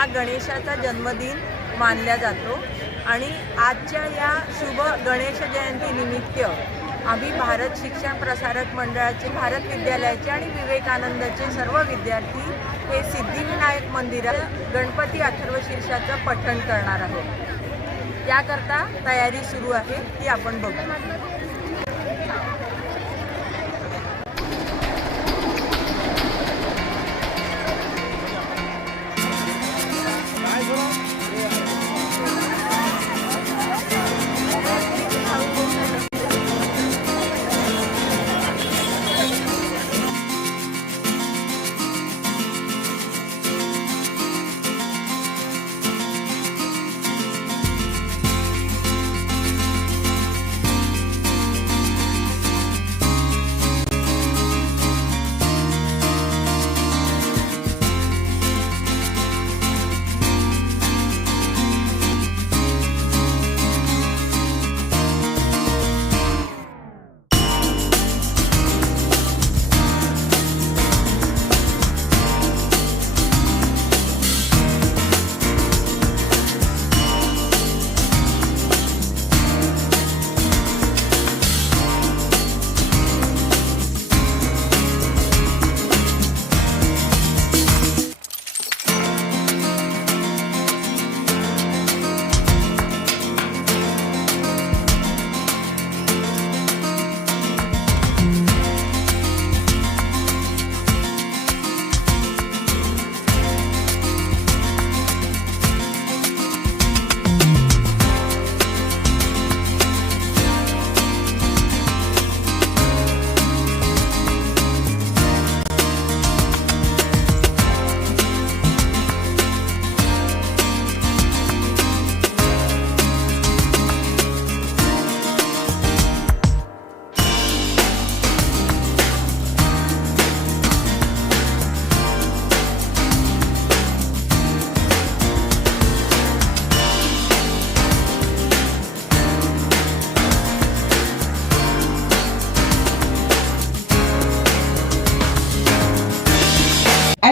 हा गणेशाचा जन्मदिन मानला जातो. आणि आजच्या या शुभ गणेश जयंतीनिमित्त आम्ही भारत शिक्षण प्रसारक मंडळाचे भारत विद्यालयाचे आणि विवेकानंदचे सर्व विद्यार्थी हे सिद्धिविनायक मंदिरात गणपती अथर्व शीर्षाचं पठण करणार आहोत. त्याकरता तयारी सुरू आहे ती आपण बघू.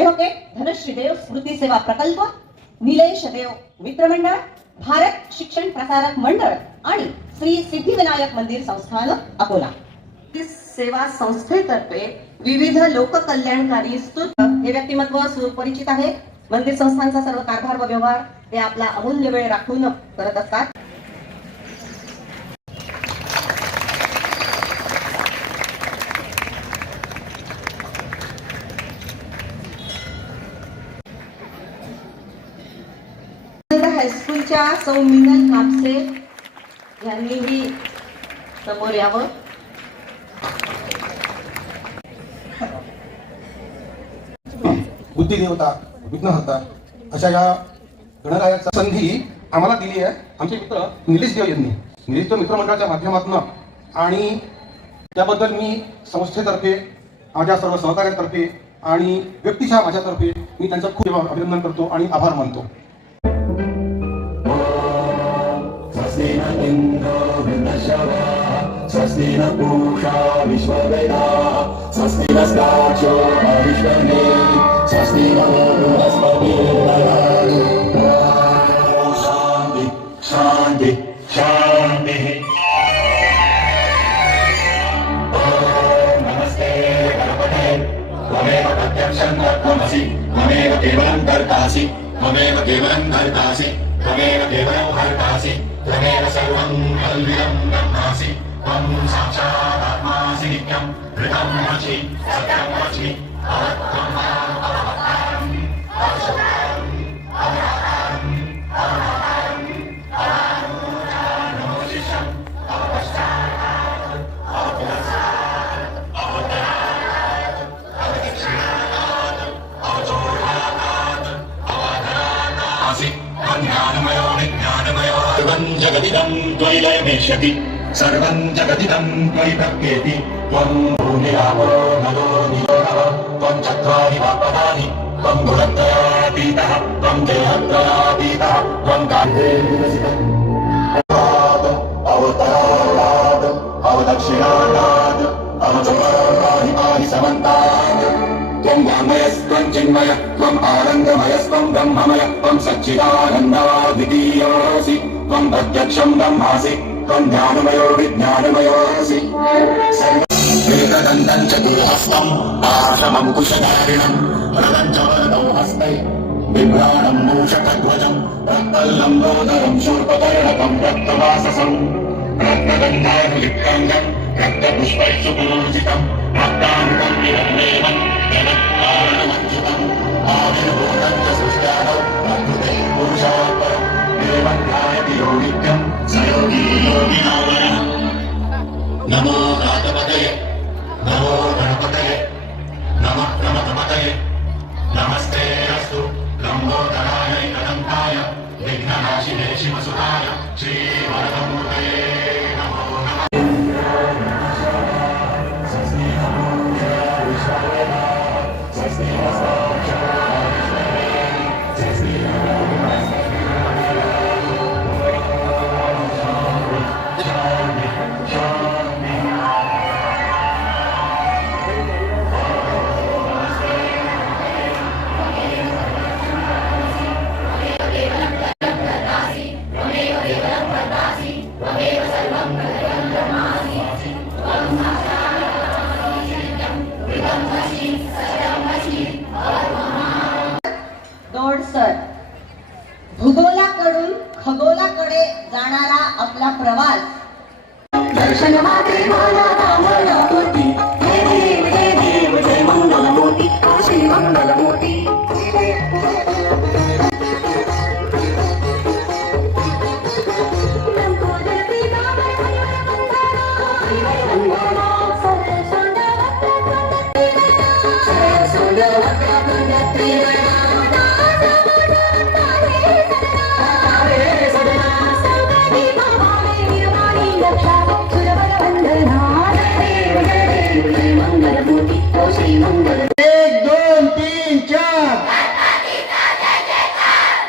होते धनश्रीदेव स्मृती सेवा प्रकल्प निलेश देव मित्रमंडळ भारत शिक्षण प्रसारक मंडळ आणि श्री सिद्धिविनायक मंदिर संस्थान अकोला. सेवा संस्थेतर्फे विविध लोककल्याणकारी स्तुत हे व्यक्तिमत्व सुपरिचित आहे. मंदिर संस्थांचा सर्व कारभार व व्यवहार ते आपला अमूल्य वेळ राखून करत असतात. हायस्कूलच्या सौ मिनल कापसे यांनीही समोर यावं? बुद्धिदेवता विघ्नहर्ता अशा या गणरायाचा संधी आम्हाला दिली आहे. आमचे मित्र निलेश देव यांनी. निलेश देव मित्रमंडळाच्या माध्यमातून आणि त्याबद्दल मी संस्थेतर्फे माझ्या सर्व सहकार्यातर्फे आणि व्यक्तीच्या माझ्यातर्फे मी त्यांचं खूप अभिनंदन करतो आणि आभार मानतो. इन्द्रो वृन्दशवः स्वस्ति न पूषा विश्ववेदा स्वस्ति नस्ताक्षो स्ताक्षो विश्वमे स्वस्ति न शान्ति शान्ति शान्तिः ॐ नमस्ते गणपते त्वमेव प्रत्यक्षं तत्त्वमसि त्वमेव केवलं कर्तासि त्वमेव केवलं कर्तासि त्वमेव केवलं हर्तासि त्वमेव सर्वं कल्विदं ब्रह्मासि। त्वं साक्षादात्मासि नित्यं ऋतं वचि सत्यं वचि अवत्वं त्वयि सर्वं जगदिदं त्वयि प्रत्येति त्वं भूमिरावो नलो निलोहः त्वं चत्वारि वापदानि त्वं गुणत्रयातीतः त्वं देहत्रयातीतः त्वं कान्ते अवतरात् अवदक्षिणात् अवचोराहि पाहि समन्तात्। त्वं वाङ्मयस्त्वं चिन्मय। त्वम् आनन्दमयस्त्वम् ब्रह्ममय। त्वम् सच्चिदानन्दवाद्वितीयोऽसि त्वम् प्रत्यक्षम् ब्रह्मासि। జ్ఞానమయో విజ్ఞానమయోసి వేదదంతం చ గుహస్తం పార్శ్వమంకుశధారిణం ప్రదంచవరదౌ హస్తై. బిభ్రాణం మూషకధ్వజం రక్తల్లం లోదరం శూర్పతరణకం రక్తవాససం. రక్తగంధాభిలిప్తాంగం రక్తపుష్పై సుపూర్జితం రక్తాంగం నిరందేవం జగత్కారణమంజుతం ఆవిర్భూతం చ సృష్ట్యాదౌ అద్భుతై పురుషాత్పరం. నమో నాథపతే నమో గణపతే నమ నమతపతే నమస్తే అస్తు లంబోదరాయ కదంతాయ విఘ్ననాశినే శివసుతాయ శ్రీవరదమూర్తయే जाणारा आपला प्रवास. दर्शन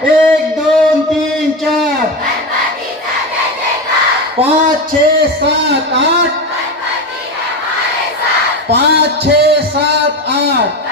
एक दोन तीन चार. पाच छे सात आठ. पाच छे सात आठ.